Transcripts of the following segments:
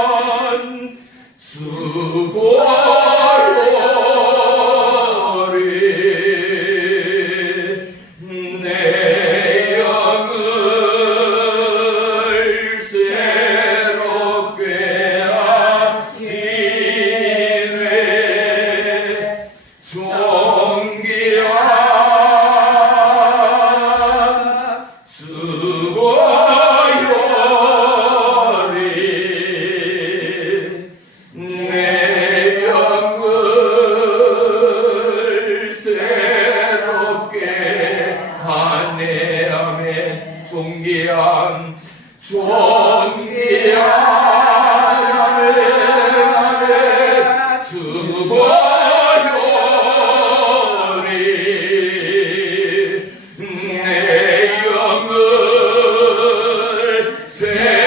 경비한 수고요리 내 영을 새롭게 하시네 존귀한 수고요리 내 영을 새롭게 하네 아멘 존귀한 아멘 아멘 수고요리 내 영을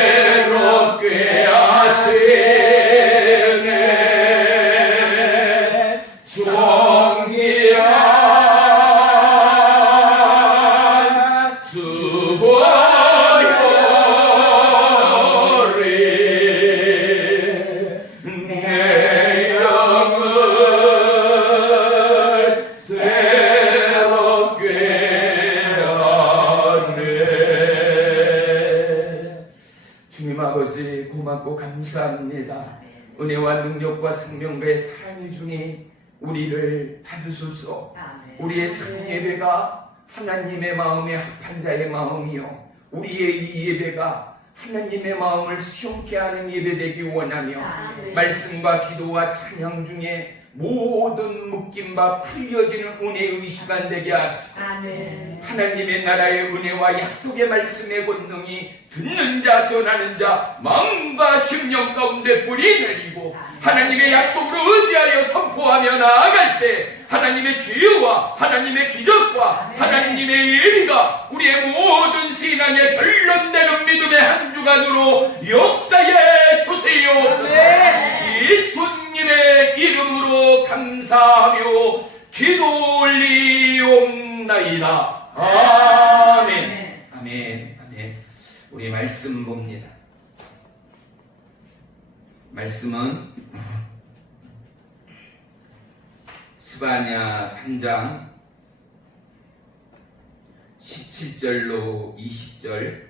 새롭게 하시네 존귀한 수고요리 내 영을 새롭게 하네 주님 아버지 고맙고 감사합니다. 은혜와 능력과 생명과의 사랑이 주니 우리를 받으소서. 우리의 참 예배가 하나님의 마음에 합한 자의 마음이요 우리의 이 예배가 하나님의 마음을 수용케 하는 예배 되기 원하며 말씀과 기도와 찬양 중에 모든 묶인 바 풀려지는 은혜의 시간 되게 하시고 하나님의 나라의 은혜와 약속의 말씀의 권능이 듣는 자 전하는 자 마음과 심령 가운데 뿌리 내리고 하나님의 약속으로 의지하여 선포하며 나아갈 때 하나님의 지혜와 하나님의 기적과 하나님의 예비가 우리의 모든 신앙의 결론되는 믿음의 한 주간으로 역사에 주세요옵소서. 예수님의 이름으로 감사하며 기도 올리옵나이다. 아멘. 아멘. 아멘. 우리 말씀 봅니다. 말씀은 스바냐 3장 17절로 20절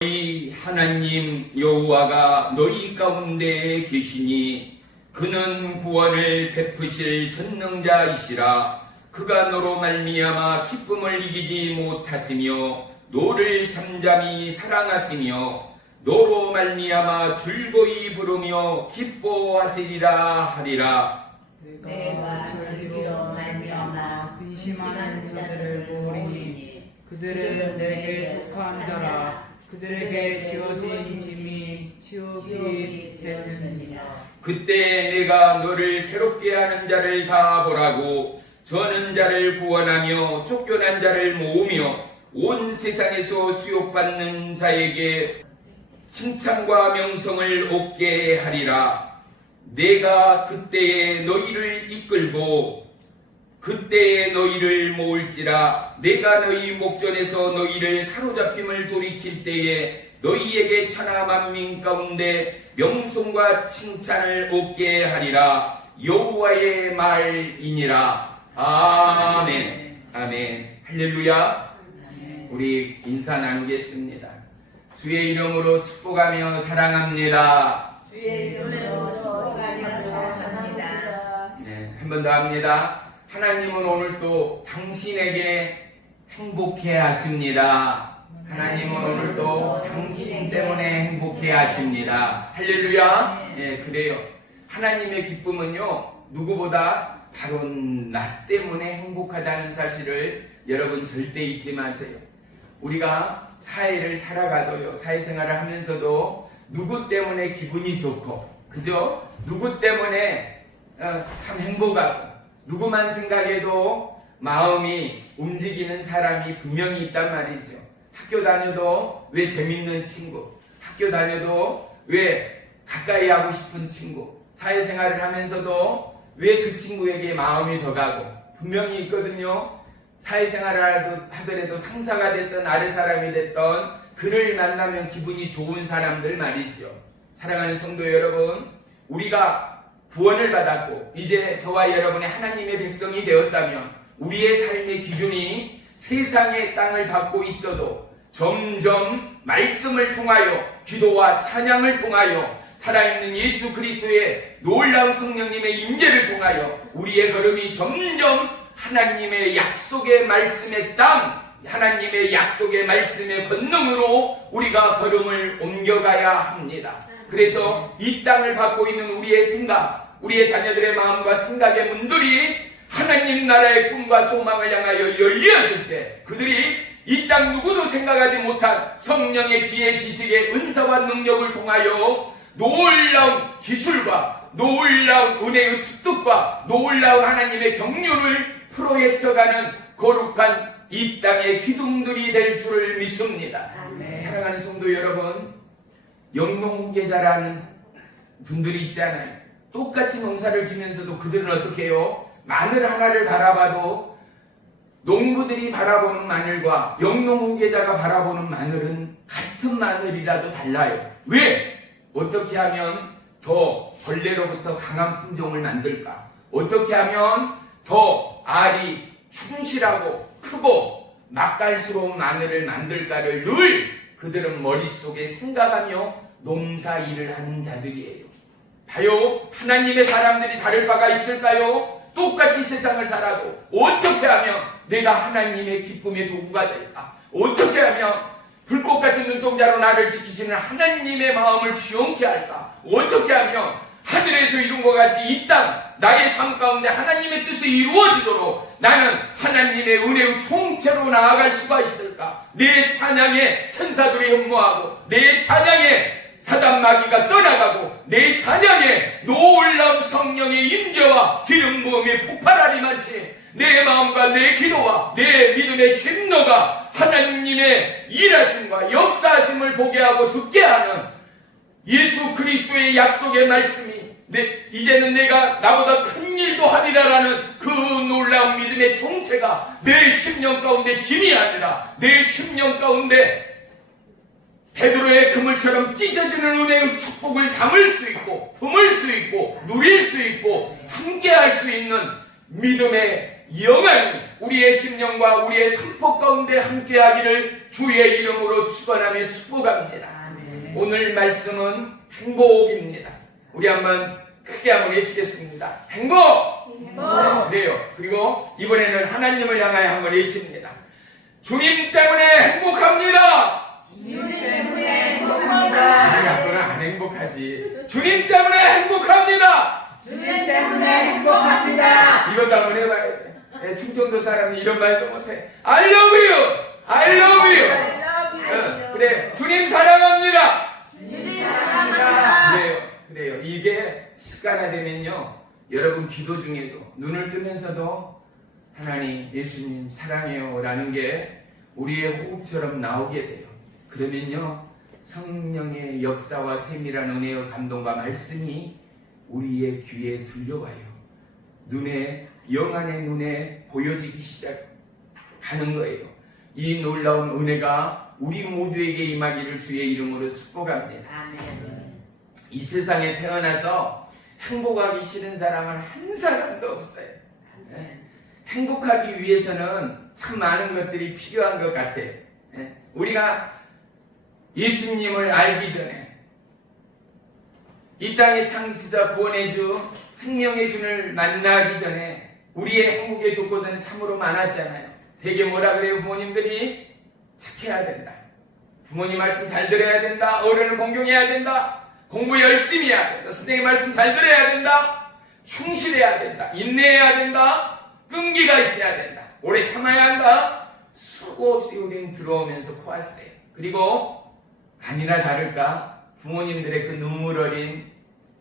너희 하나님 여호와가 너희 가운데 계시니 그는 구원을 베푸실 전능자이시라. 그가 너로 말미암아 기쁨을 이기지 못하시며 너를 잠잠히 사랑하시며 너로 말미암아 즐거이 부르며 기뻐하시리라 하리라. 내가 절기로 말미암아 근심하는 자들을 모으리니 그들은 내게 속한 자라. 그들에게 지어진 짐이 치욕이 되느니라. 그때 내가 너를 괴롭게 하는 자를 다 보라고 저는 자를 구원하며 쫓겨난 자를 모으며 온 세상에서 수욕받는 자에게 칭찬과 명성을 얻게 하리라. 내가 그때에 너희를 이끌고 그때에 너희를 모을지라. 내가 너희 목전에서 너희를 사로잡힘을 돌이킬 때에 너희에게 천하 만민 가운데 명성과 칭찬을 얻게 하리라. 여호와의 말이니라. 아멘. 아멘. 할렐루야. 우리 인사 나누겠습니다. 주의 이름으로 축복하며 사랑합니다. 주의 이름으로 축복하며 사랑합니다. 네, 한 번 더 합니다. 하나님은 오늘 또 당신에게 행복해 하십니다. 하나님은 오늘 또 당신 때문에 행복해 하십니다. 할렐루야. 예, 그래요. 하나님의 기쁨은요, 누구보다 바로 나 때문에 행복하다는 사실을 여러분 절대 잊지 마세요. 우리가 사회를 살아가도요, 사회생활을 하면서도 누구 때문에 기분이 좋고, 그죠? 누구 때문에 참 행복하고, 누구만 생각해도 마음이 움직이는 사람이 분명히 있단 말이죠. 학교 다녀도 왜 재밌는 친구, 학교 다녀도 왜 가까이 하고 싶은 친구, 사회생활을 하면서도 왜 그 친구에게 마음이 더 가고 분명히 있거든요. 사회생활을 하더라도 상사가 됐던 아랫사람이 됐던 그를 만나면 기분이 좋은 사람들 말이지요. 사랑하는 성도 여러분, 우리가 구원을 받았고 이제 저와 여러분의 하나님의 백성이 되었다면 우리의 삶의 기준이 세상의 땅을 받고 있어도 점점 말씀을 통하여 기도와 찬양을 통하여 살아있는 예수 그리스도의 놀라운 성령님의 임재를 통하여 우리의 걸음이 점점 하나님의 약속의 말씀의 땅, 하나님의 약속의 말씀의 권능으로 우리가 걸음을 옮겨가야 합니다. 그래서 이 땅을 받고 있는 우리의 생각, 우리의 자녀들의 마음과 생각의 문들이 하나님 나라의 꿈과 소망을 향하여 열려질 때 그들이 이 땅 누구도 생각하지 못한 성령의 지혜, 지식의 은사와 능력을 통하여 놀라운 기술과 놀라운 은혜의 습득과 놀라운 하나님의 경륜을 풀어헤쳐가는 거룩한 이 땅의 기둥들이 될 줄을 믿습니다. 아멘. 사랑하는 성도 여러분, 영농후계자라는 분들이 있잖아요. 똑같이 농사를 지면서도 그들은 어떻게 해요? 마늘 하나를 바라봐도 농부들이 바라보는 마늘과 영농후계자가 바라보는 마늘은 같은 마늘이라도 달라요. 왜? 어떻게 하면 더 벌레로부터 강한 품종을 만들까? 어떻게 하면 더 알이 충실하고 크고 맛깔스러운 마늘을 만들까를 늘 그들은 머릿속에 생각하며 농사 일을 하는 자들이에요. 봐요, 하나님의 사람들이 다를 바가 있을까요? 똑같이 세상을 살아도 어떻게 하면 내가 하나님의 기쁨의 도구가 될까? 어떻게 하면 불꽃 같은 눈동자로 나를 지키시는 하나님의 마음을 시원케 할까? 어떻게 하면 하늘에서 이룬 것 같이 이 땅 나의 삶 가운데 하나님의 뜻이 이루어지도록 나는 하나님의 은혜의 총체로 나아갈 수가 있을까? 내 찬양에 천사들이 흠모하고 내 찬양에 사단 마귀가 떠나가고 내 찬양에 놀라운 성령의 임재와 기름 부음이 폭발하리만치 내 마음과 내 기도와 내 믿음의 진노가 하나님의 일하심과 역사하심을 보게 하고 듣게 하는 예수 그리스도의 약속의 말씀이 이제는 내가 나보다 큰 일도 하리라라는 그 놀라운 믿음의 총체가 내 심령 가운데 짐이 아니라 내 심령 가운데 베드로의 그물처럼 찢어지는 은혜의 축복을 담을 수 있고 품을 수 있고 누릴 수 있고 함께할 수 있는 믿음의 영광이 우리의 심령과 우리의 선포 가운데 함께하기를 주의 이름으로 축원하며 축복합니다. 아멘. 오늘 말씀은 행복입니다. 우리 한번 크게 한번 외치겠습니다. 행복! 행복! 그래요. 그리고 이번에는 하나님을 향하여 한번 외칩니다. 주님 때문에 행복합니다. 주님 때문에 우리 행복합니다. 갖고는 안 행복하지. 주님 때문에 행복합니다. 주님 때문에 행복합니다. 이것도 한번 해봐야 돼. 충청도 사람이 이런 말도 못해. I love you! I love you! 그래. 주님 사랑합니다. 주님 사랑합니다. 그래요. 이게 습관화되면요. 여러분 기도 중에도 눈을 뜨면서도 하나님, 예수님 사랑해요 라는 게 우리의 호흡처럼 나오게 돼요. 그러면요. 성령의 역사와 세밀한 은혜의 감동과 말씀이 우리의 귀에 들려와요. 눈에, 영안의 눈에 보여지기 시작하는 거예요. 이 놀라운 은혜가 우리 모두에게 임하기를 주의 이름으로 축복합니다. 아멘. 이 세상에 태어나서 행복하기 싫은 사람은 한 사람도 없어요. 행복하기 위해서는 참 많은 것들이 필요한 것 같아요. 우리가 예수님을 알기 전에 이 땅의 창시자 구원의 주 생명의 주를 만나기 전에 우리의 행복의 조건들은 참으로 많았잖아요. 되게 뭐라 그래요? 부모님들이 착해야 된다. 부모님 말씀 잘 들어야 된다. 어른을 공경해야 된다. 공부 열심히 해야 된다. 선생님 말씀 잘 들어야 된다. 충실해야 된다. 인내해야 된다. 끈기가 있어야 된다. 오래 참아야 한다. 수고 없이 우리는 들어오면서 코았어요. 그리고 아니나 다를까 부모님들의 그 눈물 어린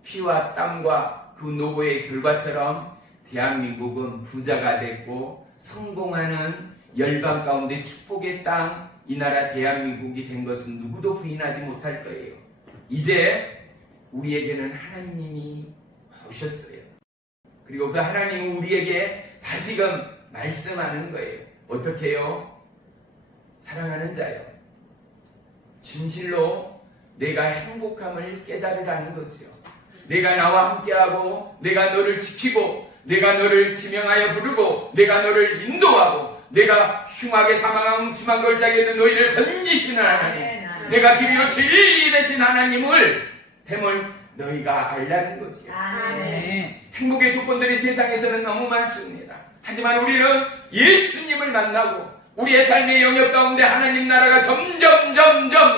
피와 땀과 그 노고의 결과처럼 대한민국은 부자가 됐고 성공하는 열방 가운데 축복의 땅, 이 나라 대한민국이 된 것은 누구도 부인하지 못할 거예요. 이제 우리에게는 하나님이 오셨어요. 그리고 그 하나님은 우리에게 다시금 말씀하는 거예요. 어떻게 해요? 사랑하는 자요. 진실로 내가 행복함을 깨달으라는 거지요. 내가 나와 함께하고 내가 너를 지키고 내가 너를 지명하여 부르고 내가 너를 인도하고 내가 흉하게 사망한 훔침한 걸작에도 너희를 건지시는 하나님, 내가 길이요 진리 되신 하나님을 뱀을 너희가 알라는 거지요. 네. 행복의 조건들이 세상에서는 너무 많습니다. 하지만 우리는 예수님을 만나고 우리의 삶의 영역 가운데 하나님 나라가 점점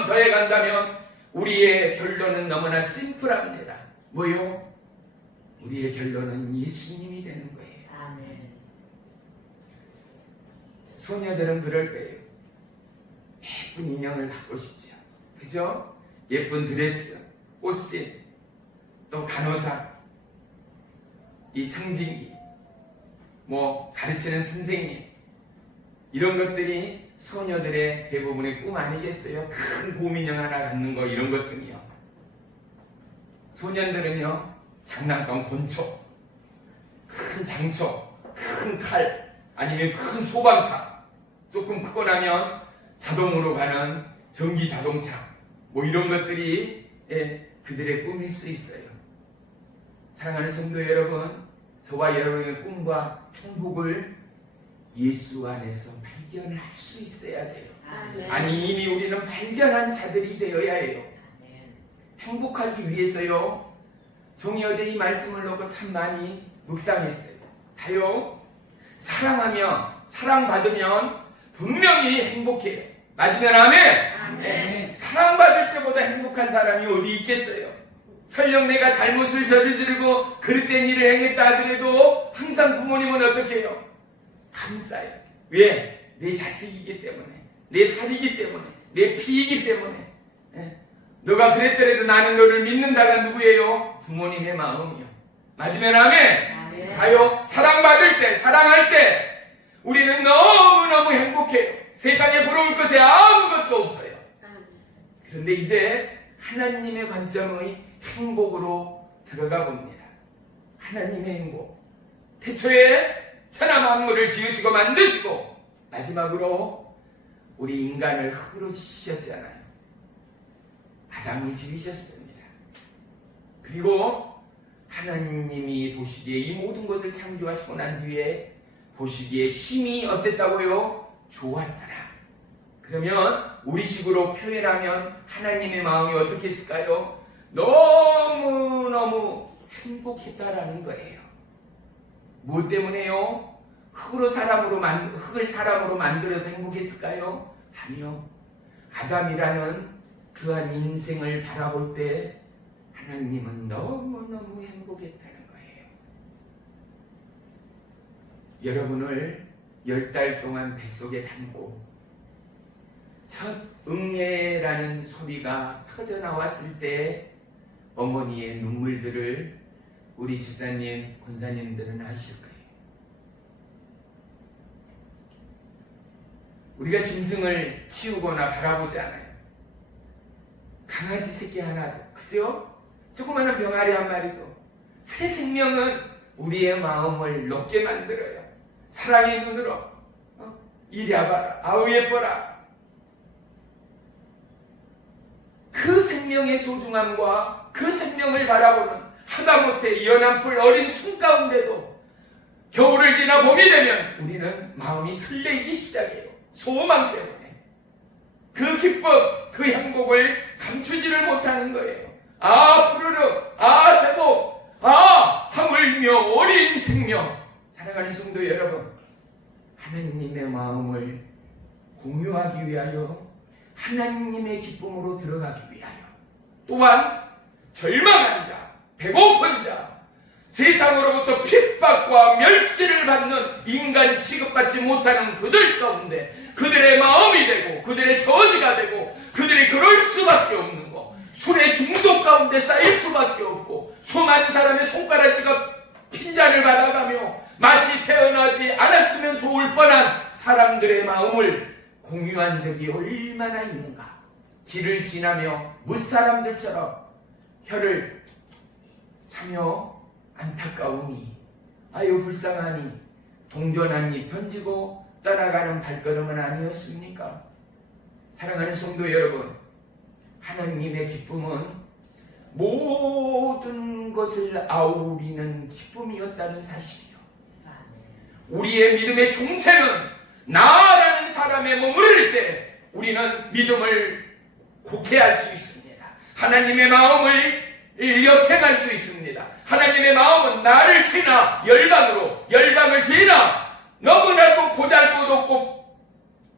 더해간다면 우리의 결론은 너무나 심플합니다. 뭐요? 우리의 결론은 예수님이 되는 거예요. 소녀들은 그럴 거예요. 예쁜 인형을 갖고 싶죠. 그죠? 예쁜 드레스, 꽃신, 또 간호사, 이 청진기, 뭐 가르치는 선생님, 이런 것들이 소녀들의 대부분의 꿈 아니겠어요? 큰 곰인형 하나 갖는 거, 이런 것들이요. 소년들은요, 장난감 곤초, 큰 장초, 큰 칼, 아니면 큰 소방차, 조금 크고 나면 자동으로 가는 전기 자동차, 뭐 이런 것들이 그들의 꿈일 수 있어요. 사랑하는 성도 여러분, 저와 여러분의 꿈과 행복을 예수 안에서 발견할 수 있어야 돼요. 아니, 이미 우리는 발견한 자들이 되어야 해요. 행복하기 위해서요, 종이 어제 이 말씀을 놓고 참 많이 묵상했어요. 다요, 사랑하면, 사랑받으면 분명히 행복해요. 맞으면 아멘? 네. 사랑받을 때보다 행복한 사람이 어디 있겠어요? 설령 내가 잘못을 저지르고 그릇된 일을 행했다 하더라도 항상 부모님은 어떻게 해요? 감싸요. 왜? 내 자식이기 때문에, 내 살이기 때문에, 내 피이기 때문에. 너가 그랬더라도 나는 너를 믿는다가 누구예요? 부모님의 마음이요. 맞으면 아멘? 가요. 사랑받을 때, 사랑할 때 우리는 너무너무 행복해요. 세상에 부러울 것이 아무것도 없어요. 그런데 이제 하나님의 관점의 행복으로 들어가 봅니다. 하나님의 행복. 태초에 천하 만물을 지으시고 만드시고 마지막으로 우리 인간을 흙으로 지으셨잖아요. 아담을 지으셨습니다. 그리고 하나님이 보시기에 이 모든 것을 창조하시고 난 뒤에 보시기에 힘이 어땠다고요? 좋았더라. 그러면 우리식으로 표현하면 하나님의 마음이 어떻게 했을까요? 너무너무 행복했다라는 거예요. 무엇 때문에요? 흙을 사람으로 만들어서 행복했을까요? 아니요. 아담이라는 그한 인생을 바라볼 때 하나님은 너무너무 행복했다는 거예요. 여러분을 10달 동안 뱃속에 담고 첫 응애라는 소리가 터져 나왔을 때 어머니의 눈물들을 우리 집사님, 권사님들은 아실 거예요. 우리가 짐승을 키우거나 바라보지 않아요. 강아지 새끼 하나도, 그죠? 조그마한 병아리 한 마리도. 새 생명은 우리의 마음을 높게 만들어요. 사랑의 눈으로 이리 와봐라, 아우 예뻐라. 그 생명의 소중함과 그 생명을 바라보는 하다못해 연한 풀 어린 숨 가운데도 겨울을 지나 봄이 되면 우리는 마음이 설레기 시작해요. 소망 때문에. 그 기쁨, 그 행복을 감추지를 못하는 거예요. 아 푸르르, 아 세보, 아 하물며 어린 생명. 사랑하는 성도 여러분, 하나님의 마음을 공유하기 위하여 하나님의 기쁨으로 들어가기 위하여 또한 절망한 자, 배고픈 자, 세상으로부터 핍박과 멸시를 받는 인간 취급받지 못하는 그들 가운데 그들의 마음이 되고 그들의 저지가 되고 그들이 그럴 수밖에 없는 거, 술의 중독 가운데 쌓일 수밖에 없고 수많은 사람의 손가락지가 핀잔을 받아가며 마치 태어나지 않았으면 좋을 뻔한 사람들의 마음을 공유한 적이 얼마나 있는가. 길을 지나며 무사람들처럼 혀를 차며 안타까우니 아유 불쌍하니 동전 한 입 던지고 떠나가는 발걸음은 아니었습니까? 사랑하는 성도 여러분, 하나님의 기쁨은 모든 것을 아우리는 기쁨이었다는 사실이요. 우리의 믿음의 정체는 나라는 사람에 머무를 때 우리는 믿음을 곡해할 수 있습니다. 하나님의 마음을 역행할 수 있습니다. 하나님의 마음은 나를 지나 열방을 지나 너무나도 보잘것없고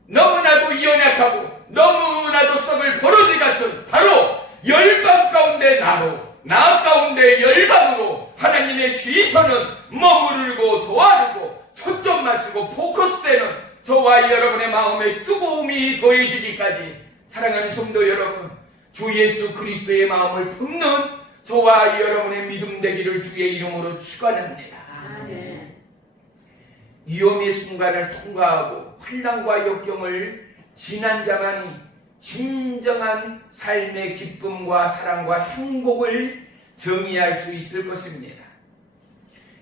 너무나도 연약하고 너무나도 썩을 버러지 같은 바로 열방 가운데 나 가운데 열방으로 하나님의 시선은 머무르고 도와주고 초점 맞추고 포커스되는 저와 여러분의 마음에 뜨거움이 더해지기까지 사랑하는 성도 여러분, 주 예수 그리스도의 마음을 품는 저와 여러분의 믿음 되기를 주의 이름으로 축원합니다. 아멘. 위험의 순간을 통과하고 환난과 역경을 지난 자만이 진정한 삶의 기쁨과 사랑과 행복을 정의할 수 있을 것입니다.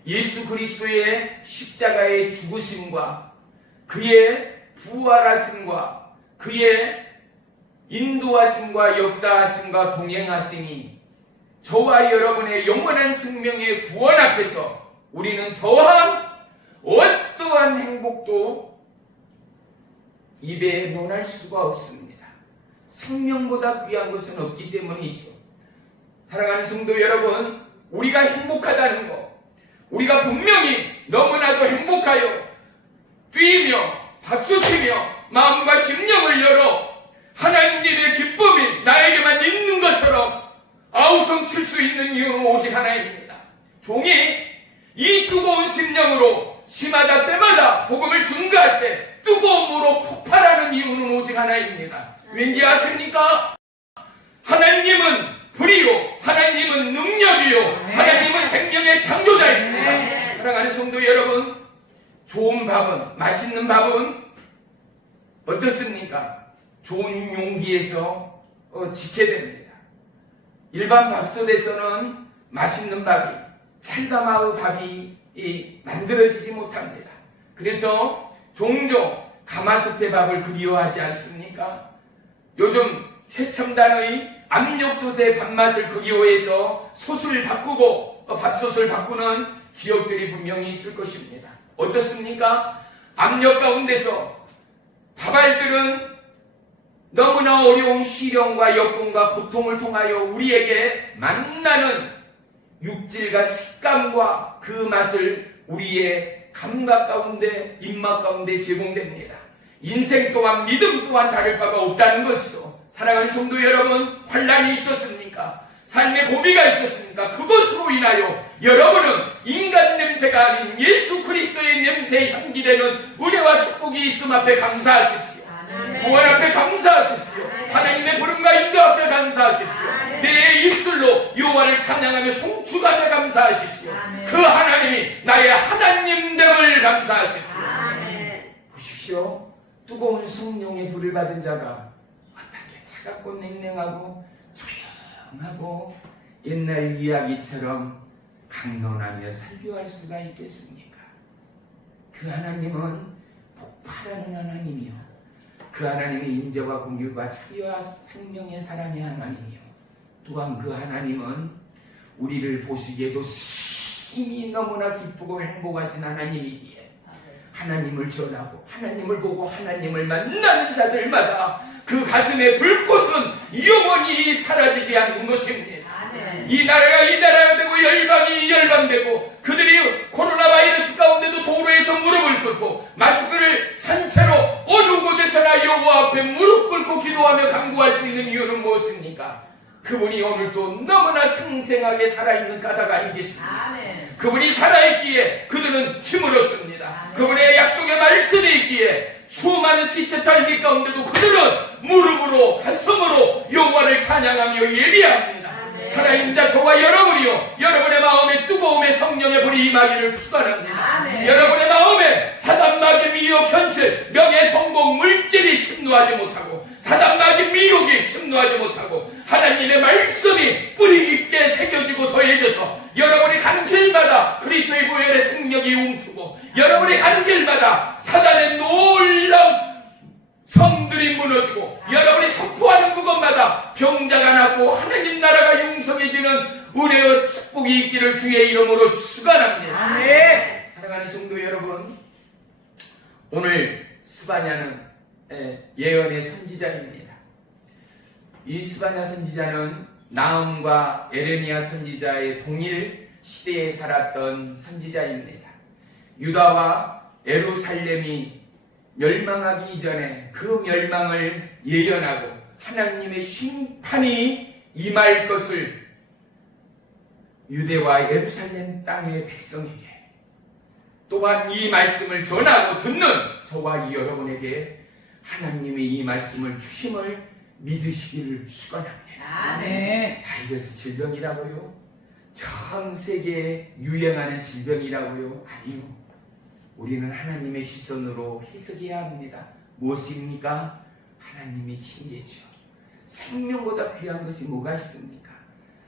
예수 그리스도의 십자가의 죽으심과 그의 부활하심과 그의 인도하심과 역사하심과 동행하심이 저와 여러분의 영원한 생명의 구원 앞에서 우리는 더한 어떠한 행복도 입에 논할 수가 없습니다. 생명보다 귀한 것은 없기 때문이죠. 사랑하는 성도 여러분, 우리가 행복하다는 것, 우리가 분명히 너무나도 행복하여 뛰며 박수치며 마음과 심령을 열어 하나님의 기쁨이 나에게만 있는 것처럼 아우성 칠 수 있는 이유는 오직 하나입니다. 종이 이 뜨거운 심령으로 시마다 때마다 복음을 증거할 때 뜨거움으로 폭발하는 이유는 오직 하나입니다. 왠지 아십니까? 하나님은 불이요, 하나님은 능력이요, 하나님은 생명의 창조자입니다. 사랑하는 성도 여러분, 좋은 밥은, 맛있는 밥은 어떻습니까? 좋은 용기에서 직해됩니다. 일반 밥솥에서는 맛있는 밥이, 찰다마의 밥이 만들어지지 못합니다. 그래서 종종 가마솥의 밥을 그리워하지 않습니까? 요즘 최첨단의 압력솥의 밥맛을 그리워해서 솥을 바꾸고 밥솥을 바꾸는 기업들이 분명히 있을 것입니다. 어떻습니까? 압력 가운데서 밥알들은 너무나 어려운 시련과 역경과 고통을 통하여 우리에게 만나는 육질과 식감과 그 맛을 우리의 감각 가운데, 입맛 가운데 제공됩니다. 인생 또한 믿음 또한 다를 바가 없다는 것이죠. 사랑하는 성도 여러분, 환난이 있었습니까? 삶의 고비가 있었습니까? 그것으로 인하여 여러분은 인간 냄새가 아닌 예수 그리스도의 냄새에 향기되는 은혜와 축복이 있음 앞에 감사하십시오. 구원 앞에 감사하십시오. 하나님의 부름과 인도 앞에 감사하십시오. 내 입술로 여호와를 찬양하며 송축하며 감사하십시오. 그 하나님이 나의 하나님됨을 감사하십시오. 보십시오. 뜨거운 성령의 불을 받은 자가 어떻게 차갑고 냉랭하고 조용하고 옛날 이야기처럼 강론하며 설교할 수가 있겠습니까? 그 하나님은 폭발하는 하나님이요, 그 하나님의 인자와 공율과 자비와 생명의 사랑의 하나님이요, 또한 그 하나님은 우리를 보시기에도 심히 너무나 기쁘고 행복하신 하나님이기에 하나님을 전하고 하나님을 보고 하나님을 만나는 자들마다 그 가슴의 불꽃은 영원히 사라지지 않는 것입니다. 이 나라가 이 나라가 되고 열방이 열방되고 그들이 코로나 바이러스 가운데도 도로에서 무릎을 꿇고 마스크를 산 채로 어느 곳에서나 여호와 앞에 무릎 꿇고 기도하며 간구할 수 있는 이유는 무엇입니까? 그분이 오늘도 너무나 생생하게 살아있는 까닭 아니겠습니까? 그분이 살아있기에 그들은 힘을 얻습니다. 그분의 약속의 말씀이 있기에 수많은 시체 탈기 가운데도 그들은 무릎으로 가슴으로 여호와를 찬양하며 예비합니다. 살아있는 자 저와 여러분이요, 여러분의 마음에 뜨거움의 성령의 불이 임하기를 축원합니다. 여러분의 마음에 사단마귀 미혹 현실, 명예 성공 물질이 침노하지 못하고 사단마귀 미혹이 침노하지 못하고 하나님의 말씀이 뿌리 깊게 새겨지고 더해져서 여러분이 가는 길마다 그리스도의 보혈의 생명이 움트고 여러분이 가는 길마다 사단의 노 일어나고 하나님 나라가 용성해지는 은혜와 축복이 있기를 주의 이름으로 축원합니다. 아멘. 사랑하는 성도 여러분, 오늘 스바냐는 예언의 선지자입니다. 이 스바냐 선지자는 나훔과 에레미야 선지자의 동일 시대에 살았던 선지자입니다. 유다와 예루살렘이 멸망하기 이전에 그 멸망을 예견하고 하나님의 심판이 임할 것을 유대와 예루살렘 땅의 백성에게, 또한 이 말씀을 전하고 듣는 저와 이 여러분에게 하나님의 이 말씀을 주심을 믿으시기를 축원합니다. 아멘. 바이러스 질병이라고요? 전 세계에 유행하는 질병이라고요? 아니요. 우리는 하나님의 시선으로 해석해야 합니다. 무엇입니까? 하나님의 징계죠. 생명보다 귀한 것이 뭐가 있습니까?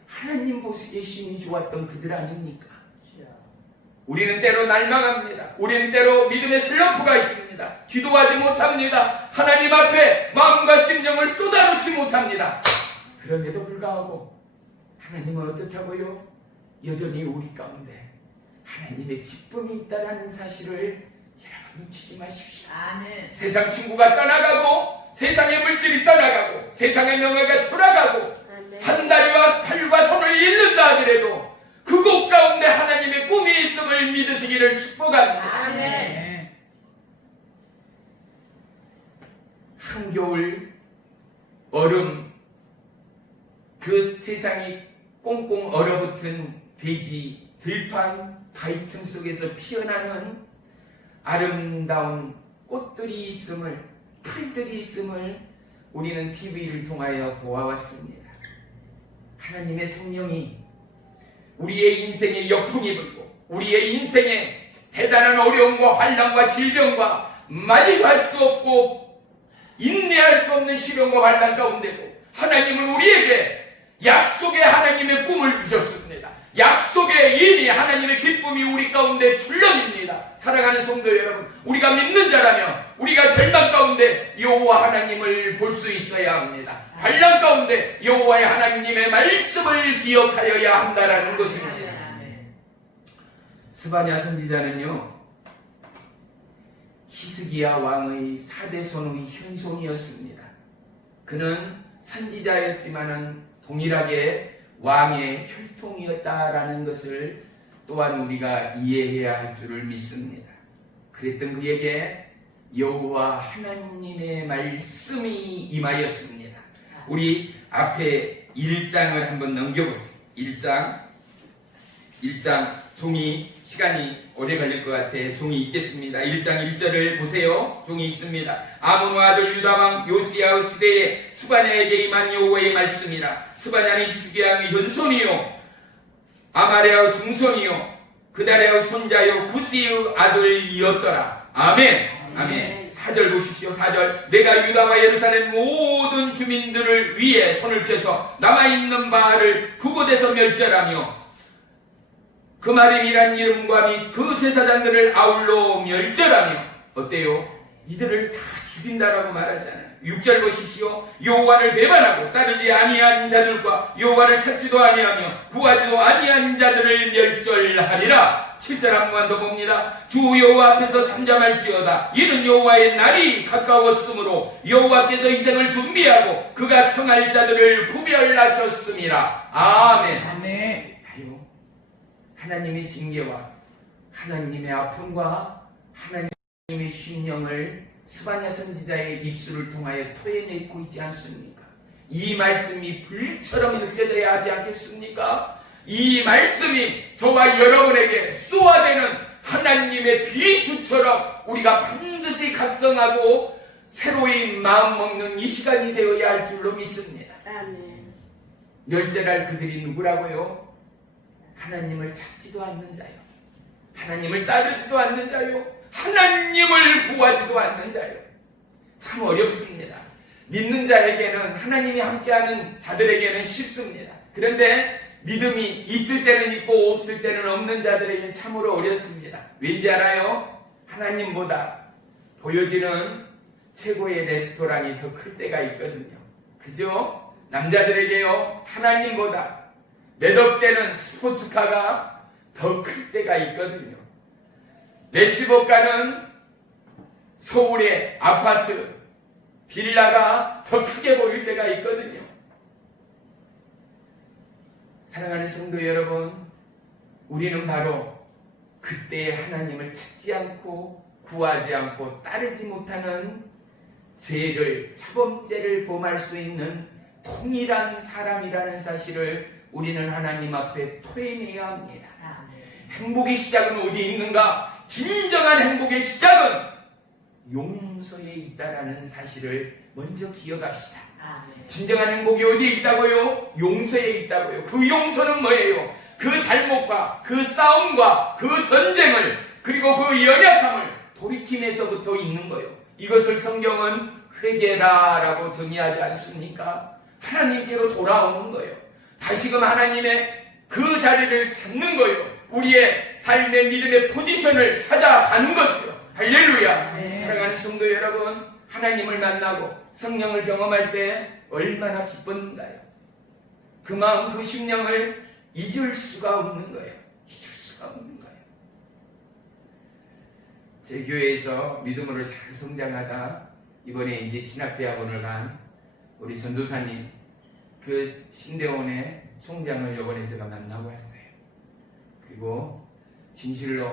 하나님 보시기에 심히 좋았던 그들 아닙니까? 우리는 때로 날망합니다. 우리는 때로 믿음의 슬럼프가 있습니다. 기도하지 못합니다. 하나님 앞에 마음과 심정을 쏟아놓지 못합니다. 그럼에도 불구하고 하나님은 어떻게 하고요? 여전히 우리 가운데 하나님의 기쁨이 있다는 사실을 여러분 놓치지 마십시오. 아멘. 세상 친구가 떠나가고, 세상의 물질이 떠나가고, 세상의 명예가 돌아가고, 한 다리와 팔과 손을 잃는다 하더라도 그곳 가운데 하나님의 꿈이 있음을 믿으시기를 축복합니다. 아멘. 한겨울 얼음, 그 세상이 꽁꽁 얼어붙은 대지, 들판, 바위 틈 속에서 피어나는 아름다운 꽃들이 있음을, 풀들이 있음을 우리는 TV를 통하여 보아왔습니다. 하나님의 성령이 우리의 인생에 역풍이 불고, 우리의 인생에 대단한 어려움과 환난과 질병과 마주할 수 없고 인내할 수 없는 시련과 환난 가운데도 하나님은 우리에게 약속의 하나님의 꿈을 주셨습니다. 약속에 이미 하나님의 기쁨이 우리 가운데 출렁입니다. 사랑하는 성도 여러분, 우리가 믿는 자라면 우리가 절망 가운데 여호와 하나님을 볼 수 있어야 합니다. 환난 가운데 여호와의 하나님의 말씀을 기억하여야 한다라는 것입니다. 스바냐 선지자는요, 히스기야 왕의 4대 손의 현손이었습니다. 그는 선지자였지만은 동일하게 왕의 혈통이었다라는 것을 또한 우리가 이해해야 할 줄을 믿습니다. 그랬던 그에게 여호와 하나님의 말씀이 임하였습니다. 우리 앞에 1장을 한번 넘겨보세요. 1장 종이, 시간이 오래 걸릴 것 같아 종이 있겠습니다. 1장 1절을 보세요. 종이 있습니다. 아몬 아들 유다왕 요시야 시대에 스바냐에게 임한 여호와의 말씀이라. 스바냐는 히스기야의 현손이요 아마랴의 중손이요 그다랴의 손자요 구시의 아들이었더라. 아멘. 아멘. 4절 보십시오. 4절. 내가 유다와 예루살렘 모든 주민들을 위해 손을 펴서 남아있는 바알을 그곳에서 멸절하며 그마림이란 이름과 및 그 제사장들을 아울러 멸절하며, 어때요? 이들을 다 죽인다라고 말하잖아요. 6절 보십시오. 여호와를 배반하고 따르지 아니한 자들과 여호와를 찾지도 아니하며 구하지도 아니한 자들을 멸절하리라. 7절 한 번만 더 봅니다. 주 여호와 앞에서 잠잠할지어다. 이는 여호와의 날이 가까웠으므로 여호와께서 희생을 준비하고 그가 청할 자들을 구별하셨음이라. 아멘. 아멘. 하나님의 징계와 하나님의 아픔과 하나님의 심령을 스바냐 선지자의 입술을 통하여 토해내고 있지 않습니까? 이 말씀이 불처럼 느껴져야 하지 않겠습니까? 이 말씀이 저와 여러분에게 쏘아대는 하나님의 비수처럼 우리가 반드시 각성하고 새로이 마음 먹는 이 시간이 되어야 할 줄로 믿습니다. 아멘. 멸절할 그들이 누구라고요? 하나님을 찾지도 않는 자요, 하나님을 따르지도 않는 자요, 하나님을 구하지도 않는 자요. 참 어렵습니다. 믿는 자에게는, 하나님이 함께하는 자들에게는 쉽습니다. 그런데 믿음이 있을 때는 있고 없을 때는 없는 자들에게는 참으로 어렵습니다. 왠지 알아요? 하나님보다 보여지는 최고의 레스토랑이 더 클 때가 있거든요. 그죠? 남자들에게요, 하나님보다 매덕되는 스포츠카가 더 클 때가 있거든요. 몇십억가는 서울의 아파트, 빌라가 더 크게 보일 때가 있거든요. 사랑하는 성도 여러분, 우리는 바로 그때의 하나님을 찾지 않고 구하지 않고 따르지 못하는 죄를, 차범죄를 범할 수 있는 통일한 사람이라는 사실을 우리는 하나님 앞에 토해내야 합니다. 행복의 시작은 어디 있는가? 진정한 행복의 시작은 용서에 있다라는 사실을 먼저 기억합시다. 진정한 행복이 어디에 있다고요? 용서에 있다고요. 그 용서는 뭐예요? 그 잘못과 그 싸움과 그 전쟁을, 그리고 그 연약함을 돌이킴에서부터 있는 거예요. 이것을 성경은 회개라라고 정의하지 않습니까? 하나님께로 돌아오는 거예요. 다시금 하나님의 그 자리를 찾는 거예요. 우리의 삶의 믿음의 포지션을 찾아가는 거죠. 할렐루야. 네. 사랑하는 성도 여러분, 하나님을 만나고 성령을 경험할 때 얼마나 기뻤는가요? 그 마음, 그 심령을 잊을 수가 없는 거예요. 잊을 수가 없는 거예요. 제 교회에서 믿음으로 잘 성장하다 이번에 이제 신학대학원을 간 우리 전도사님, 그 신대원의 총장을 이번에 제가 만나고 왔어요. 그리고 진실로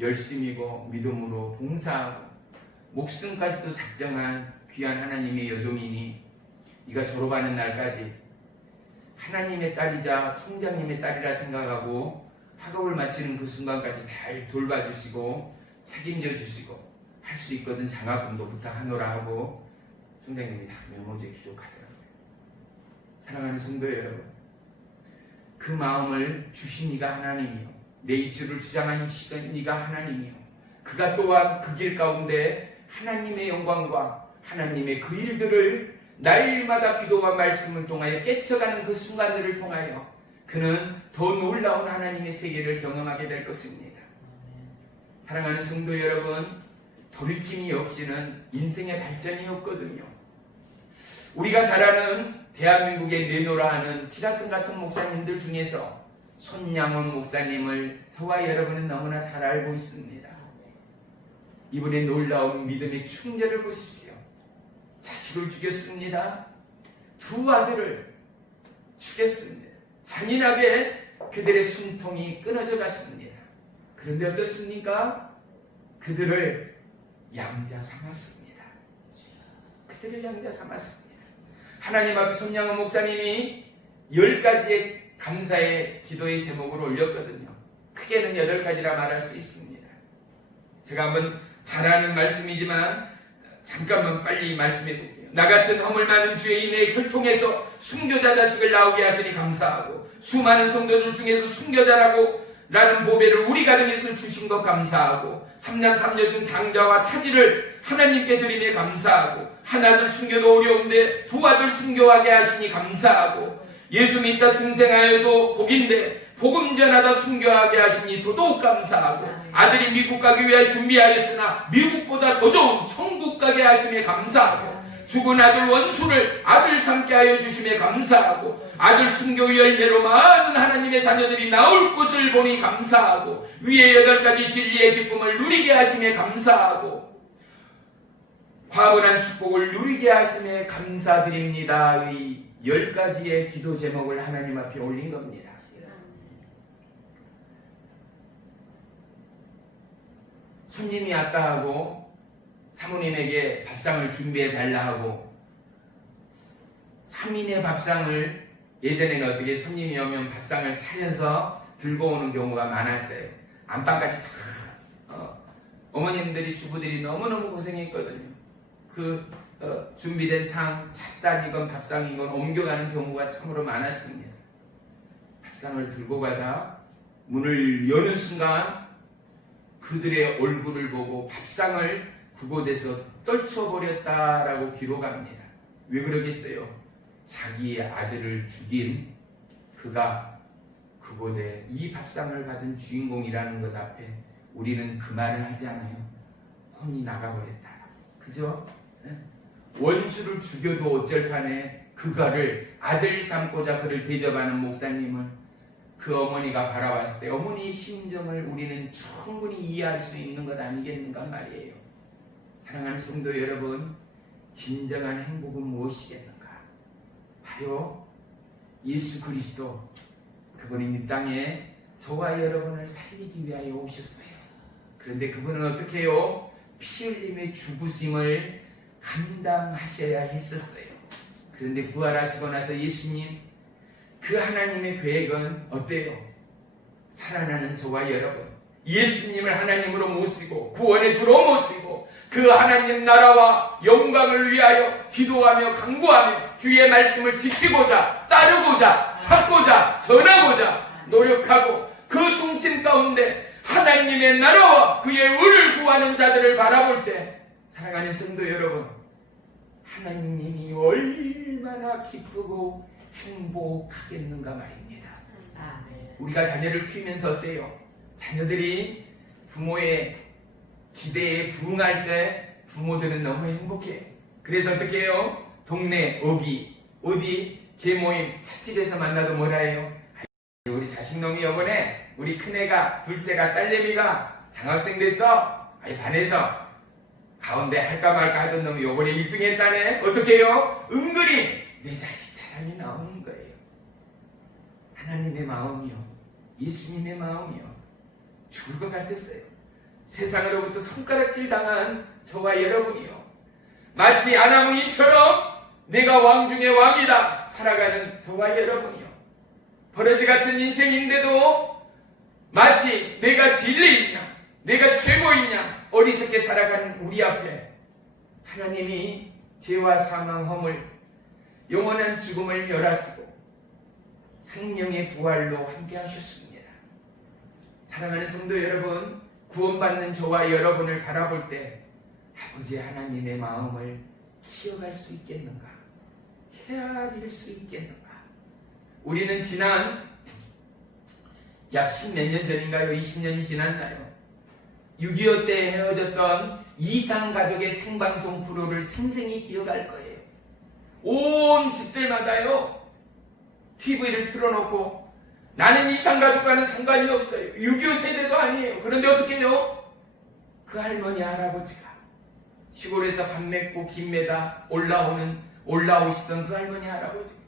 열심이고 믿음으로 봉사하고 목숨까지도 작정한 귀한 하나님의 여종이니 네가 졸업하는 날까지 하나님의 딸이자 총장님의 딸이라 생각하고 학업을 마치는 그 순간까지 잘 돌봐주시고 책임져 주시고 할 수 있거든 장학금도 부탁하노라 하고 총장님이 다 메모지에 기록하더라고요. 사랑하는 성도 여러분, 그 마음을 주신 이가 하나님이요, 내 입술을 주장한 이가 하나님이요, 그가 또한 그 길 가운데 하나님의 영광과 하나님의 그 일들을 날마다 기도와 말씀을 통하여 깨쳐가는 그 순간들을 통하여 그는 더 놀라운 하나님의 세계를 경험하게 될 것입니다. 사랑하는 성도 여러분, 돌이킴이 없이는 인생의 발전이 없거든요. 우리가 잘 아는 대한민국의 내노라 하는 티라슨 같은 목사님들 중에서 손양원 목사님을 저와 여러분은 너무나 잘 알고 있습니다. 이분의 놀라운 믿음의 충절을 보십시오. 자식을 죽였습니다. 두 아들을 죽였습니다. 잔인하게 그들의 숨통이 끊어져 갔습니다. 그런데 어떻습니까? 그들을 양자 삼았습니다. 그들을 양자 삼았습니다. 하나님 앞에 손양원 목사님이 10가지의 감사의 기도의 제목을 올렸거든요. 크게는 8가지라 말할 수 있습니다. 제가 한번 잘 아는 말씀이지만 잠깐만 빨리 말씀해 볼게요. 나 같은 허물 많은 죄인의 혈통에서 순교자 자식을 나오게 하시니 감사하고, 수많은 성도들 중에서 순교자라고 라는 보배를 우리 가정에서 주신 것 감사하고, 3남 3녀 중 장자와 차지를 하나님께 드리며 감사하고, 하나들 순교도 어려운데 두 아들 순교하게 하시니 감사하고, 예수 믿다 중생하여도 복인데 복음 전하다 순교하게 하시니 더더욱 감사하고, 아들이 미국 가기 위해 준비하였으나 미국보다 더 좋은 천국 가게 하시며 감사하고, 죽은 아들 원수를 아들 삼게 하여 주시며 감사하고, 아들 순교 열매로 많은 하나님의 자녀들이 나올 것을 보니 감사하고, 위에 8가지 진리의 기쁨을 누리게 하시며 감사하고, 과분한 축복을 누리게 하시며 감사드립니다. 이 10가지의 기도 제목을 하나님 앞에 올린 겁니다. 손님이 왔다 하고 사모님에게 밥상을 준비해 달라 하고, 3인의 밥상을 예전에는 어떻게 손님이 오면 밥상을 차려서 들고 오는 경우가 많았어요. 안방까지 다 어머님들이, 주부들이 너무너무 고생했거든요. 준비된 상, 찻상이건 밥상이건 옮겨가는 경우가 참으로 많았습니다. 밥상을 들고 가다 문을 여는 순간 그들의 얼굴을 보고 밥상을 그곳에서 떨쳐버렸다라고 기록합니다. 왜 그러겠어요? 자기의 아들을 죽인 그가 그곳에 이 밥상을 받은 주인공이라는 것 앞에 우리는 그 말을 하지 않아요. 혼이 나가버렸다. 그죠? 원수를 죽여도 어쩔 판에 그거를 아들 삼고자 그를 대접하는 목사님을 그 어머니가 바라봤을 때 어머니의 심정을 우리는 충분히 이해할 수 있는 것 아니겠는가 말이에요. 사랑하는 성도 여러분, 진정한 행복은 무엇이겠는가? 바로 예수 그리스도, 그분이 이 땅에 저와 여러분을 살리기 위하여 오셨어요. 그런데 그분은 어떻게 해요? 피 흘림의 죽으심을 감당하셔야 했었어요. 그런데 부활하시고 나서 예수님, 그 하나님의 계획은 어때요? 살아나는 저와 여러분, 예수님을 하나님으로 모시고 구원의 주로 모시고 그 하나님 나라와 영광을 위하여 기도하며 간구하며 주의 말씀을 지키고자 따르고자 찾고자 전하고자 노력하고 그 중심 가운데 하나님의 나라와 그의 의를 구하는 자들을 바라볼 때, 사랑하는 성도 여러분, 하나님이 얼마나 기쁘고 행복하겠는가 말입니다. 우리가 자녀를 키우면서 어때요? 자녀들이 부모의 기대에 부응할 때 부모들은 너무 행복해요. 그래서 어떻게 해요? 동네 어디 개모임 찻집에서 만나도 뭐라 해요? 우리 자식놈이 요번에 우리 큰애가 둘째가 딸내미가 장학생 됐어. 반에서 가운데 할까 말까 하던 놈이 요번에 1등 했다네. 어떻게 해요? 은근히 내 자식 사랑이 나오는 거예요. 하나님의 마음이요, 예수님의 마음이요, 죽을 것 같았어요. 세상으로부터 손가락질 당한 저와 여러분이요, 마치 아나무인처럼 내가 왕 중의 왕이다 살아가는 저와 여러분이요, 버러지 같은 인생인데도 마치 내가 진리있냐, 내가 최고있냐 어리석게 살아가는 우리 앞에 하나님이 죄와 사망, 허물, 영원한 죽음을 멸하시고 생명의 부활로 함께 하셨습니다. 사랑하는 성도 여러분, 구원받는 저와 여러분을 바라볼 때 아버지 하나님의 마음을 기억할 수 있겠는가? 헤아릴 수 있겠는가? 우리는 지난 약 10몇 년 전인가요? 20년이 지났나요? 6.25 때 헤어졌던 이상가족의 생방송 프로를 생생히 기억할 거예요. 온 집들마다요 TV를 틀어놓고, 나는 이상가족과는 상관이 없어요, 6.25 세대도 아니에요. 그런데 어떻게 해요? 그 할머니 할아버지가 시골에서 밥 맺고 김 매다 올라오시던 그 할머니 할아버지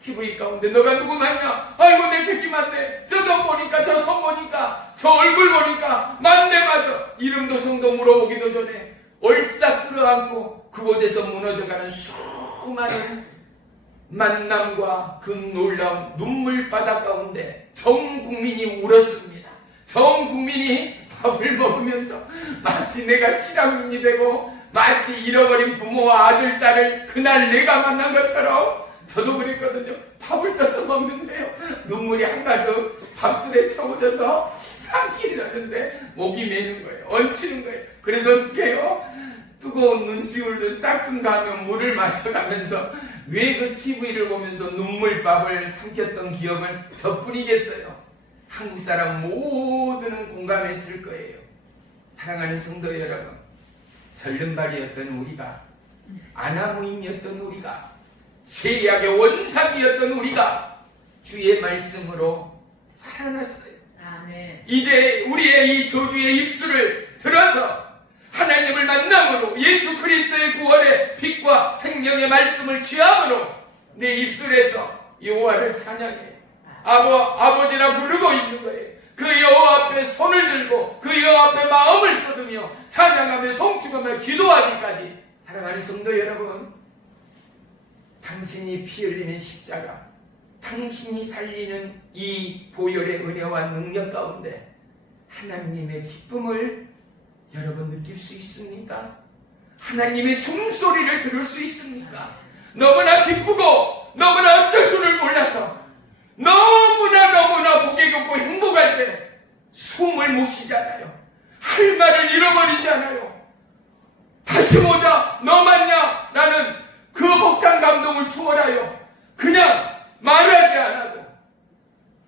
TV 가운데 너가 누구 맞냐? 아이고 내 새끼 맞네. 저 보니까 저 손 보니까 저 얼굴 보니까 맞네 맞아. 이름도 성도 물어보기도 전에 얼싸 끌어안고 그곳에서 무너져가는 수많은 만남과 그 놀라운 눈물바다 가운데 전 국민이 울었습니다. 전 국민이 밥을 먹으면서 마치 내가 실향민이 되고 마치 잃어버린 부모와 아들, 딸을 그날 내가 만난 것처럼, 저도 그랬거든요. 밥을 떠서 먹는데요, 눈물이 한가득 밥술에 채워져서 삼키려는데 목이 메는 거예요. 얹히는 거예요. 그래서 어떻게 해요? 뜨거운 눈시울로 따끔가 하면 물을 마셔가면서 왜 그 TV를 보면서 눈물밥을 삼켰던 기억을 저뿐이겠어요. 한국 사람 모두는 공감했을 거예요. 사랑하는 성도 여러분, 절름발이었던 우리가, 아나무인이었던 우리가, 죄악의 원상이었던 우리가 주의 말씀으로 살아났어요. 아멘. 이제 우리의 이 저주의 입술을 들어서 하나님을 만남으로 예수 그리스도의 구원의 빛과 생명의 말씀을 취함으로 내 입술에서 여호와를 찬양해 아버지라 부르고 있는 거예요. 그 여호와 앞에 손을 들고 그 여호와 앞에 마음을 쏟으며 찬양하며 송축하며 기도하기까지. 사랑하는 성도 여러분, 당신이 피 흘리는 십자가, 당신이 살리는 이 보혈의 은혜와 능력 가운데 하나님의 기쁨을 여러분 느낄 수 있습니까? 하나님의 숨소리를 들을 수 있습니까? 너무나 기쁘고 너무나 어쩔 줄을 몰라서 너무나 보기 좋고 행복할 때 숨을 못 쉬잖아요. 할 말을 잃어버리잖아요. 다시 보자, 너 맞냐? 라는 그 복장 감동을 추월하여 그냥 말하지 않아도,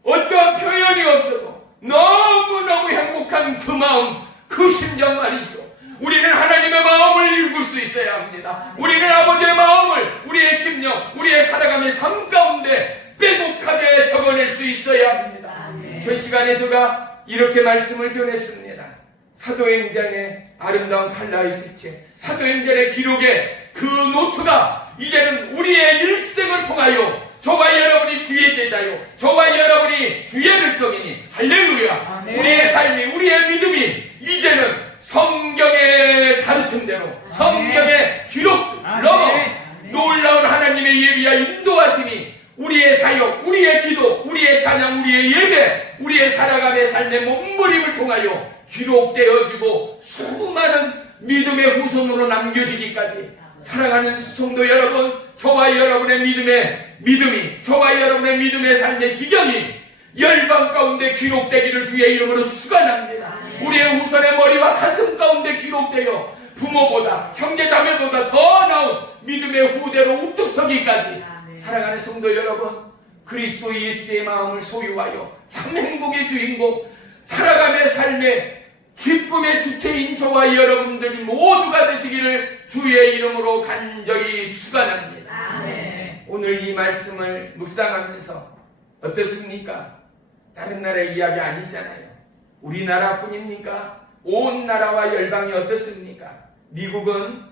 어떠한 표현이 없어도 너무너무 행복한 그 마음, 그 심정 말이죠. 우리는 하나님의 마음을 읽을 수 있어야 합니다. 우리는 아버지의 마음을, 우리의 심령, 우리의 살아감의 삶 가운데 빼곡하게 적어낼 수 있어야 합니다. 전 시간에 제가 이렇게 말씀을 전했습니다. 사도행전의 아름다운 칼라이스체, 사도행전의 기록에 그 노트가 이제는 우리의 일생을 통하여 저와 여러분이 주의 제자요, 저와 여러분이 주의 백성이니 할렐루야. 아멘. 우리의 삶이, 우리의 믿음이 이제는 성경의 가르침대로, 성경의 기록 넘어 놀라운 하나님의 예비와 인도하심이 우리의 사역, 우리의 기도, 우리의 찬양, 우리의 예배, 우리의 살아감의 삶의 몸부림을 통하여 기록되어지고 수많은 믿음의 후손으로 남겨지기까지, 사랑하는 성도 여러분, 저와 여러분의 믿음이, 저와 여러분의 믿음의 삶의 지경이 열방 가운데 기록되기를 주의 이름으로 축원합니다. 우리의 후손의 머리와 가슴 가운데 기록되어 부모보다, 형제자매보다 더 나은 믿음의 후대로 우뚝 서기까지, 사랑하는 성도 여러분, 그리스도 예수의 마음을 소유하여 참 행복의 주인공, 살아감의 삶의 기쁨의 주체인 저와 여러분들이 모두가 되시기를 주의 이름으로 간절히 축원합니다. 오늘 이 말씀을 묵상하면서 어떻습니까? 다른 나라의 이야기 아니잖아요. 우리나라뿐입니까? 온 나라와 열방이 어떻습니까? 미국은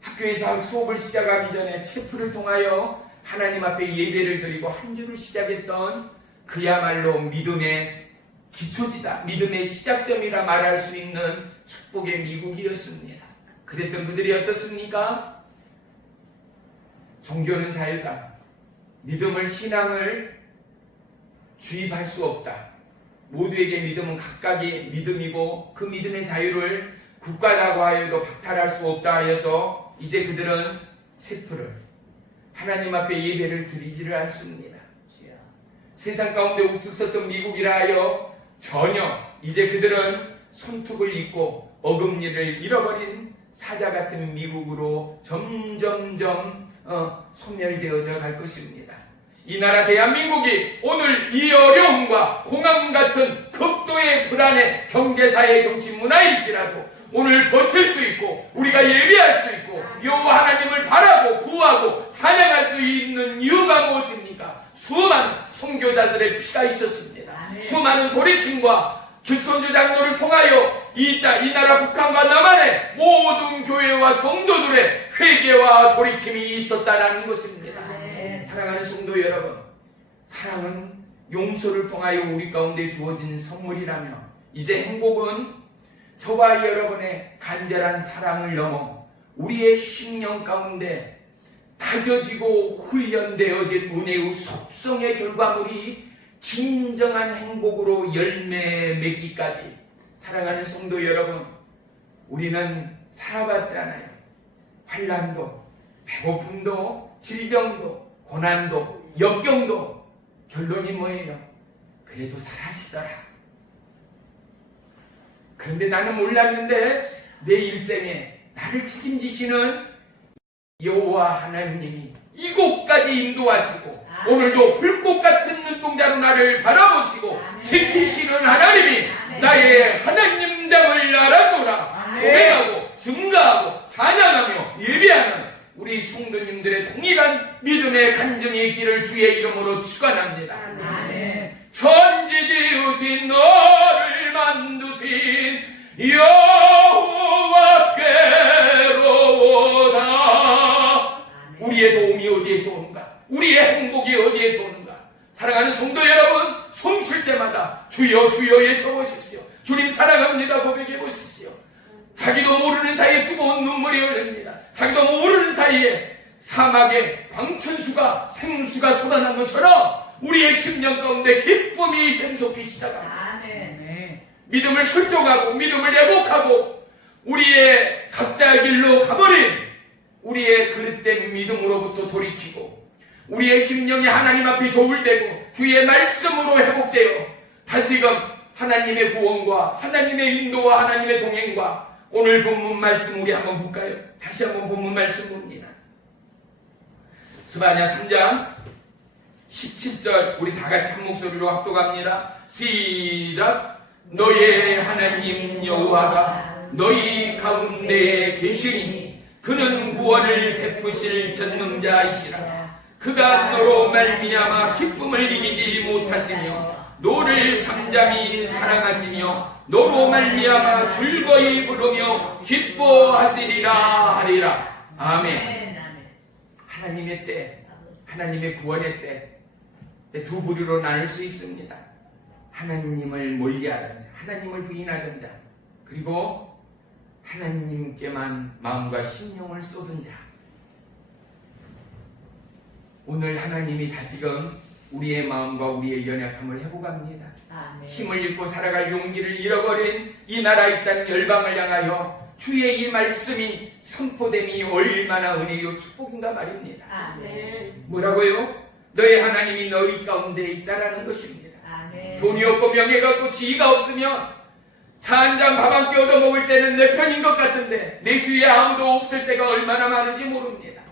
학교에서 수업을 시작하기 전에 체프를 통하여 하나님 앞에 예배를 드리고 한 주를 시작했던 그야말로 믿음의 기초지다, 믿음의 시작점이라 말할 수 있는 축복의 미국이었습니다. 그랬던 그들이 어떻습니까? 종교는 자유다, 믿음을, 신앙을 주입할 수 없다, 모두에게 믿음은 각각의 믿음이고 그 믿음의 자유를 국가라고 하여도 박탈할 수 없다 하여서 이제 그들은 체프를, 하나님 앞에 예배를 드리지를 않습니다. 세상 가운데 우뚝 섰던 미국이라 하여 전혀 이제 그들은 손톱을 잊고 어금니를 잃어버린 사자 같은 미국으로 점점점 소멸되어져 갈 것입니다. 이 나라 대한민국이 오늘 이 어려움과 공황 같은 극도의 불안의 경제사회 정치 문화일지라도 오늘 버틸 수 있고 우리가 예배할 수 있고 여호와 하나님을 바라고 구하고 찬양할 수 있는 이유가 무엇입니까? 수많은 선교자들의 피가 있었습니다. 수많은 돌이킴과 직선주 장로를 통하여 이 나라 북한과 남한의 모든 교회와 성도들의 회개와 돌이킴이 있었다라는 것입니다. 사랑하는 성도 여러분, 사랑은 용서를 통하여 우리 가운데 주어진 선물이라며 이제 행복은 저와 여러분의 간절한 사랑을 넘어 우리의 심령 가운데 다져지고 훈련되어진 은혜의 속성의 결과물이 진정한 행복으로 열매 맺기까지, 사랑하는 성도 여러분, 우리는 살아봤잖아요. 환난도, 배고픔도, 질병도, 고난도, 역경도, 결론이 뭐예요? 그래도 살아지더라. 그런데 나는 몰랐는데 내 일생에 나를 책임지시는 여호와 하나님이 이곳까지 인도하시고 오늘도 불꽃 같은 눈동자로 나를 바라보시고 지키시는 하나님이 나의 하나님됨을 알아보라 고백하고 증거하고 찬양하며 예배하는 우리 성도님들의 동일한 믿음의 간증이 있기를 주의 이름으로 축원합니다. 천지 지으신 너를 만드신 여호와께로다. 우리의 도움이 어디에서 오는가? 우리의 행복이 어디에서 오는가? 사랑하는 성도 여러분, 숨 쉴 때마다 주여 주여 외쳐보십시오. 주님 사랑합니다 고백해 보십시오. 자기도 모르는 사이에 뜨거운 눈물이 흘립니다. 자기도 모르는 사이에 사막에 광천수가 생수가 쏟아난 것처럼 우리의 심령 가운데 기쁨이 샘솟기 시작합니다. 믿음을 실종하고 믿음을 회복하고 우리의 각자의 길로 가버린 우리의 그릇된 믿음으로부터 돌이키고 우리의 심령이 하나님 앞에 조울되고 주의 말씀으로 회복되어 다시금 하나님의 구원과 하나님의 인도와 하나님의 동행과 오늘 본문 말씀 우리 한번 볼까요? 다시 한번 본문 말씀 봅니다. 스바냐 3장 17절 우리 다같이 한 목소리로 합독합니다. 시작. 너의 하나님 여호와가 너희 가운데 계시니 그는 구원을 베푸실 전능자이시라. 그가 너로 말미암아 기쁨을 이기지 못하시며 너를 잠잠히 사랑하시며 너로 말미암아 즐거이 부르며 기뻐하시리라 하리라. 아멘. 하나님의 때, 하나님의 구원의 때 두 부류로 나눌 수 있습니다. 하나님을 멀리하던 자, 하나님을 부인하던 자, 그리고 하나님께만 마음과 심령을 쏟은 자. 오늘 하나님이 다시금 우리의 마음과 우리의 연약함을 회복합니다. 힘을 잃고 살아갈 용기를 잃어버린 이 나라의 땅 열방을 향하여 주의 이 말씀이 선포됨이 얼마나 은혜요 축복인가 말입니다. 뭐라고요? 너의 하나님이 너희 가운데 있다라는 것입니다. 돈이 없고 명예가 없고 지위가 없으면 차 한 잔 밥 한 끼 얻어 먹을 때는 내 편인 것 같은데 내 주위에 아무도 없을 때가 얼마나 많은지 모릅니다.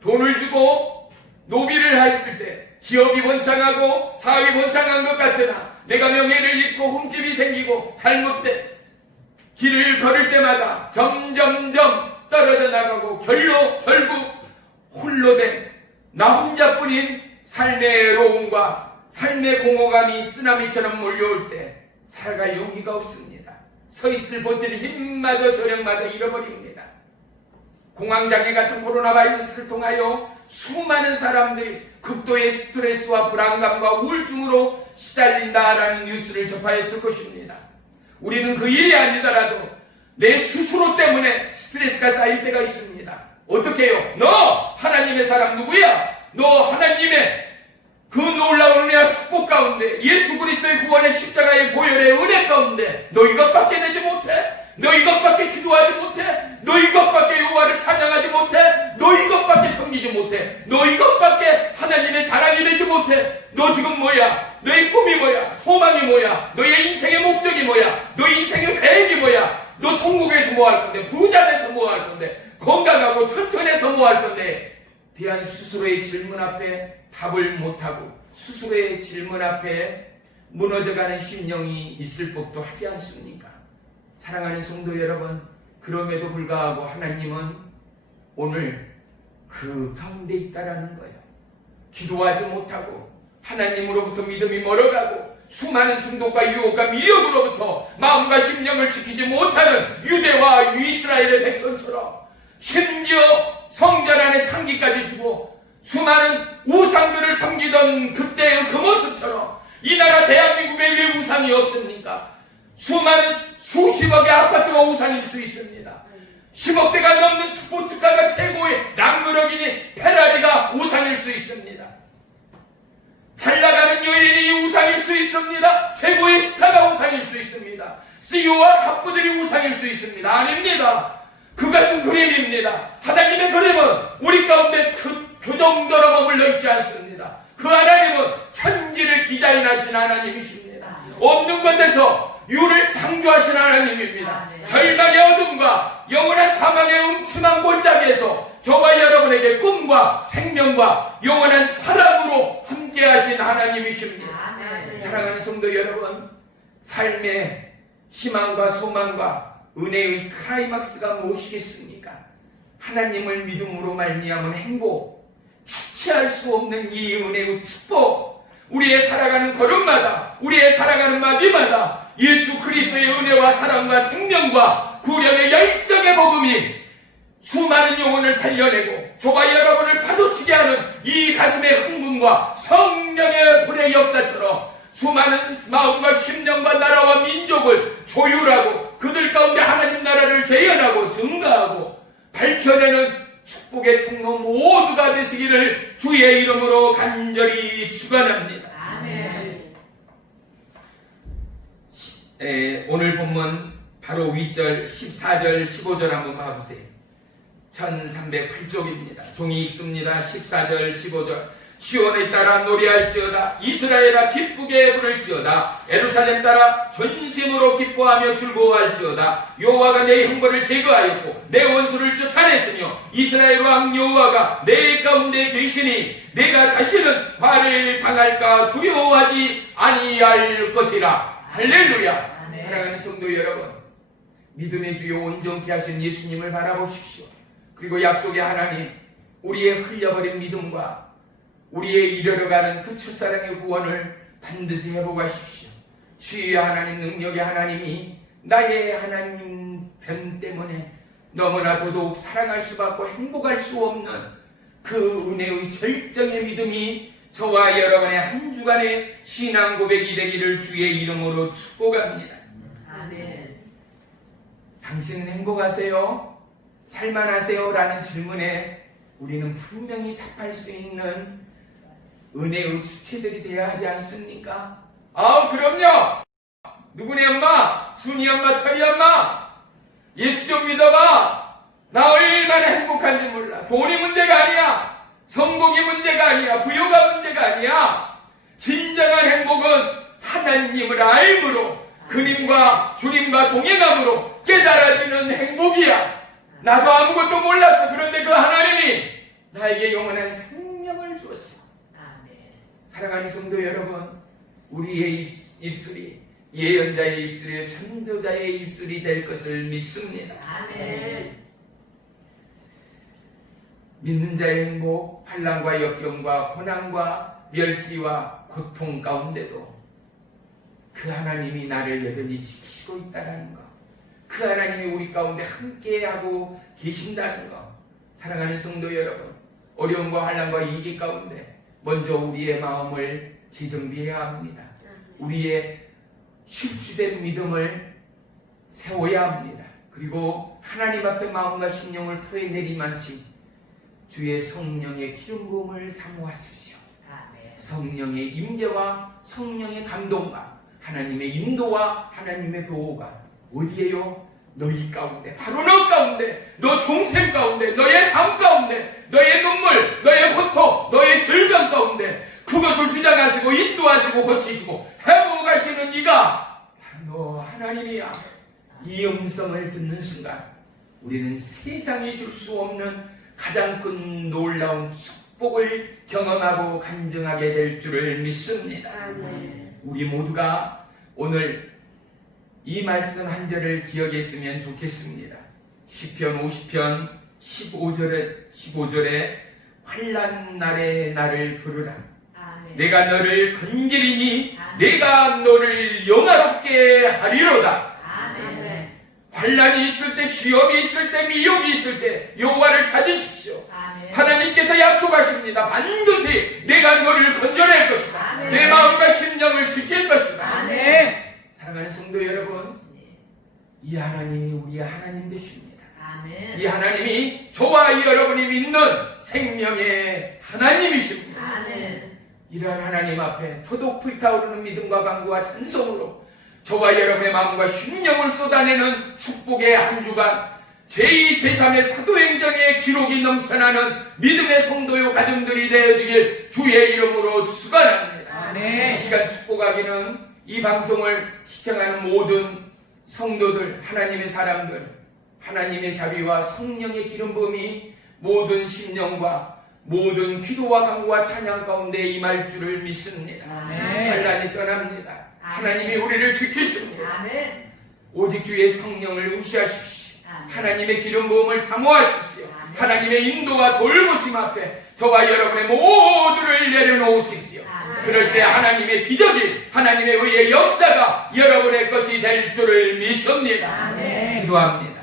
돈을 주고 노비를 했을 때 기업이 번창하고 사업이 번창한 것 같으나 내가 명예를 잃고 흠집이 생기고 잘못된 길을 걸을 때마다 점점점 떨어져 나가고 결국 홀로 된 나 혼자뿐인 삶의 애로움과 삶의 공허감이 쓰나미처럼 몰려올 때 살아갈 용기가 없습니다. 서 있을 버티는 힘마저 저력마저 잃어버립니다. 공황장애 같은 코로나 바이러스를 통하여 수많은 사람들이 극도의 스트레스와 불안감과 우울증으로 시달린다라는 뉴스를 접하였을 것입니다. 우리는 그 일이 아니더라도 내 스스로 때문에 스트레스가 쌓일 때가 있습니다. 어떻게 해요? 너 하나님의 사람 누구야? 너 하나님의 그 놀라운 은혜와 축복 가운데 예수 그리스도의 구원의 십자가의 보혈의 은혜 가운데 너 이것밖에 내지 못해? 너 이것밖에 기도하지 못해? 너 이것밖에 여호와를 찬양하지 못해? 너 이것밖에 섬기지 못해? 너 이것밖에 하나님의 자랑이 되지 못해? 너 지금 뭐야? 너의 꿈이 뭐야? 소망이 뭐야? 너의 인생의 목적이 뭐야? 너의 인생의 계획이 뭐야? 너 성공해서 뭐 할 건데? 부자 돼서 뭐 할 건데? 건강하고 튼튼해서 뭐 할 건데? 대한 스스로의 질문 앞에 답을 못하고 스스로의 질문 앞에 무너져가는 심령이 있을 법도 하지 않습니까? 사랑하는 성도 여러분, 그럼에도 불구하고 하나님은 오늘 그 가운데 있다라는 거예요. 기도하지 못하고 하나님으로부터 믿음이 멀어가고 수많은 중독과 유혹과 미혹으로부터 마음과 심령을 지키지 못하는 유대와 이스라엘의 백성처럼 심지어 성전 안에 창기까지 주고 수많은 우상들을 섬기던 그때의 그 모습처럼 이 나라 대한민국에 왜 우상이 없습니까? 수많은 수십억의 아파트가 우상일 수 있습니다. 10억대가 넘는 스포츠카가 최고의 람보르기니 페라리가 우상일 수 있습니다. 잘 나가는 여인이 우상일 수 있습니다. 최고의 스타가 우상일 수 있습니다. CEO와 갑부들이 우상일 수 있습니다. 아닙니다. 그것은 그림입니다. 하나님의 그림은 우리 가운데 그 정도로 머물러 있지 않습니다. 그 하나님은 천지를 디자인하신 하나님이십니다. 없는 곳에서 유를 창조하신 하나님입니다. 절망의 어둠과 영원한 사망의 음침한 골짜기에서 저와 여러분에게 꿈과 생명과 영원한 사랑으로 함께하신 하나님이십니다. 사랑하는 성도 여러분, 삶의 희망과 소망과 은혜의 클라이막스가 무엇이겠습니까? 하나님을 믿음으로 말미암은 행복, 주체할 수 없는 이 은혜의 축복, 우리의 살아가는 걸음마다, 우리의 살아가는 마디마다 예수 그리스도의 은혜와 사랑과 생명과 구련의 열정의 복음이 수많은 영혼을 살려내고 저와 여러분을 파도치게 하는 이 가슴의 흥분과 성령의 불의 역사처럼 수많은 마음과 심령과 나라와 민족을 조율하고 그들 가운데 하나님 나라를 재현하고 증가하고 밝혀내는 축복의 통로 모두가 되시기를 주의 이름으로 간절히 축원합니다. 아멘. 오늘 본문 바로 윗절 14절 15절 한번 봐보세요. 1308쪽입니다. 종이 읽습니다. 14절 15절. 시온에 따라 노래할지어다. 이스라엘아 기쁘게 부를지어다. 예루살렘 따라 전심으로 기뻐하며 즐거워할지어다. 여호와가 내 형벌을 제거하였고 내 원수를 쫓아냈으며 이스라엘 왕 여호와가 내 가운데 계시니 내가 다시는 화를 당할까 두려워하지 아니할 것이라. 할렐루야. 아멘. 사랑하는 성도 여러분, 믿음의 주요 온전케 하신 예수님을 바라보십시오. 그리고 약속의 하나님, 우리의 흘려버린 믿음과 우리의 이르러가는 그 첫사랑의 구원을 반드시 회복하십시오. 주의 하나님, 능력의 하나님이 나의 하나님 편 때문에 너무나 더더욱 사랑할 수밖에 행복할 수 없는 그 은혜의 절정의 믿음이 저와 여러분의 한 주간의 신앙 고백이 되기를 주의 이름으로 축복합니다. 아멘. 당신은 행복하세요? 살만하세요? 라는 질문에 우리는 분명히 답할 수 있는 은혜의 주체들이 되어야 하지 않습니까? 그럼요! 누구네 엄마? 순이 엄마, 철이 엄마? 예수 좀 믿어봐! 나 얼마나 행복한지 몰라. 돈이 문제가 아니야. 성공이 문제가 아니야. 부여가 문제가 아니야. 진정한 행복은 하나님을 알므로 그님과 주님과 동행함으로 깨달아지는 행복이야. 나도 아무것도 몰랐어. 그런데 그 하나님이 나에게 영원한 생명을 줬어. 사랑하는 성도 여러분, 우리의 입술이 예언자의 입술이 전도자의 입술이 될 것을 믿습니다. 아멘. 믿는 자의 행복, 환난과 역경과 고난과 멸시와 고통 가운데도 그 하나님이 나를 여전히 지키고 있다는 것, 그 하나님이 우리 가운데 함께하고 계신다는 것. 사랑하는 성도 여러분, 어려움과 환난과 위기 가운데 먼저 우리의 마음을 재정비해야 합니다. 우리의 실주된 믿음을 세워야 합니다. 그리고 하나님 앞에 마음과 심령을 토해내리만치 주의 성령의 기름 부음을 사모하십시오. 성령의 임재와 성령의 감동과 하나님의 인도와 하나님의 보호가 어디에요? 너희 가운데, 바로 너 가운데, 너 종생 가운데, 너의 삶 가운데, 너의 눈물, 너의 고통, 너의 절망 가운데 그것을 주장하시고 인도하시고 고치시고 회복하시는 이가 바로 너 하나님이야. 이 음성을 듣는 순간 우리는 세상이 줄 수 없는 가장 큰 놀라운 축복을 경험하고 간증하게 될 줄을 믿습니다. 아멘. 우리 모두가 오늘 이 말씀 한 절을 기억했으면 좋겠습니다. 시편 50편 15절에 환난 날에 나를 부르라. 내가 너를 건지리니 내가 너를 영화롭게 하리로다. 환난이 있을 때, 시험이 있을 때, 미움이 있을 때 여호와를 찾으십시오. 하나님께서 약속하십니다. 반드시 내가 너를 건져낼 것이다. 내 마음과 심령을 지킬 것이다. 사랑하는 성도 여러분, 이 하나님이 우리의 하나님 되십니다. 이 하나님이 저와 여러분이 믿는 생명의 하나님이십니다. 이러한 하나님 앞에 더더욱 불타오르는 믿음과 간구와 찬송으로 저와 여러분의 마음과 심령을 쏟아내는 축복의 한 주간, 제2, 제3의 사도행전의 기록이 넘쳐나는 믿음의 성도요 가정들이 되어지길 주의 이름으로 축원합니다. 이 시간 축복하기는 이 방송을 시청하는 모든 성도들, 하나님의 사람들, 하나님의 자비와 성령의 기름 부음이 모든 심령과 모든 기도와 간구와 찬양 가운데 임할 줄을 믿습니다. 환난이 떠납니다. 하나님이 우리를 지키십니다. 오직 주의 성령을 의지하십시오. 하나님의 기름 부음을 사모하십시오. 하나님의 인도와 돌보심 앞에 저와 여러분의 모두를 내려놓으십시오. 그럴 때 하나님의 기적이, 하나님의 의의 역사가 여러분의 것이 될 줄을 믿습니다. 기도합니다.